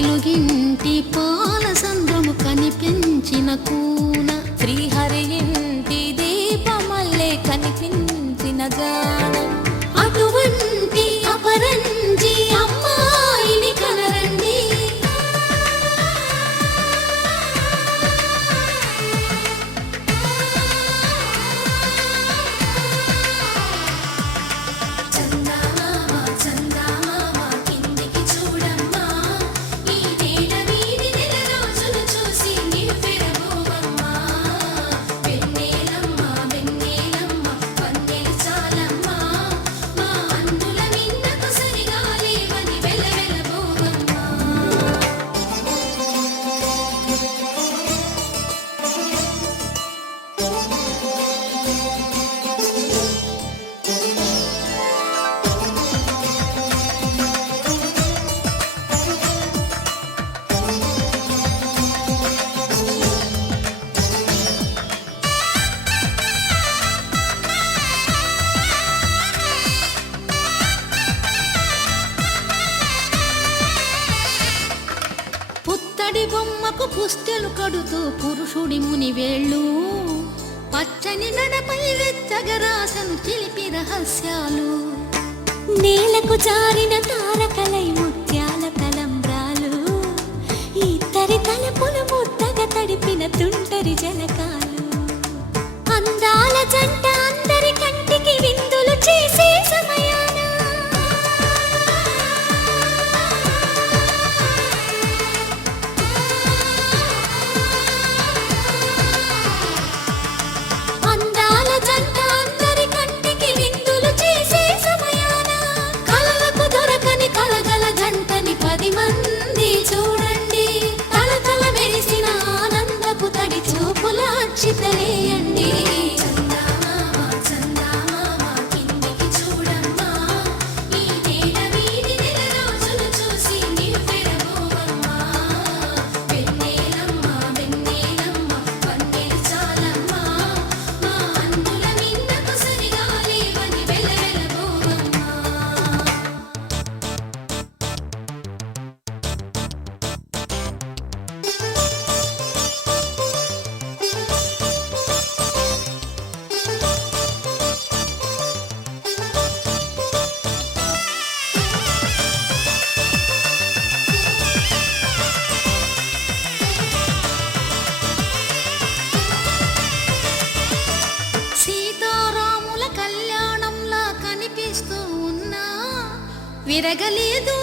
వెలుగింటి పాల సంద్రము కనిపించిన కూన శ్రీహరి ఇంటి దీపమల్లే కనిపించిన జాడ అటువంటి అపరంజి అమ్మాయిని కనరండి. పుత్తడి బొమ్మకు పుస్తెలు కడుతూ పురుషుడి ముని వేళ్ళు పచ్చని నడపై వెచ్చగరాసను చిలిపి రహస్యాలు నేలకు జారిన తారకలై ముత్యాల తలంబ్రాలు ఇద్దరి తలపులు ముద్దగా తడిపిన తుంటరి జలకాలు అందాల జంట అందరి కంటికి విందులు చేసే సమయాన అందాల జంట అందరి కంటికి విందులు చేసే సమయాన కలలకు దొరకని కలగల జంటని 10 మంది చూడండి. తలతల మెరిసిన ఆనందపు తడి చూపుల అచ్చితలేయండి. సీతారాముల కళ్యాణంలా కనిపిస్తూ ఉన్నా విరగలేదు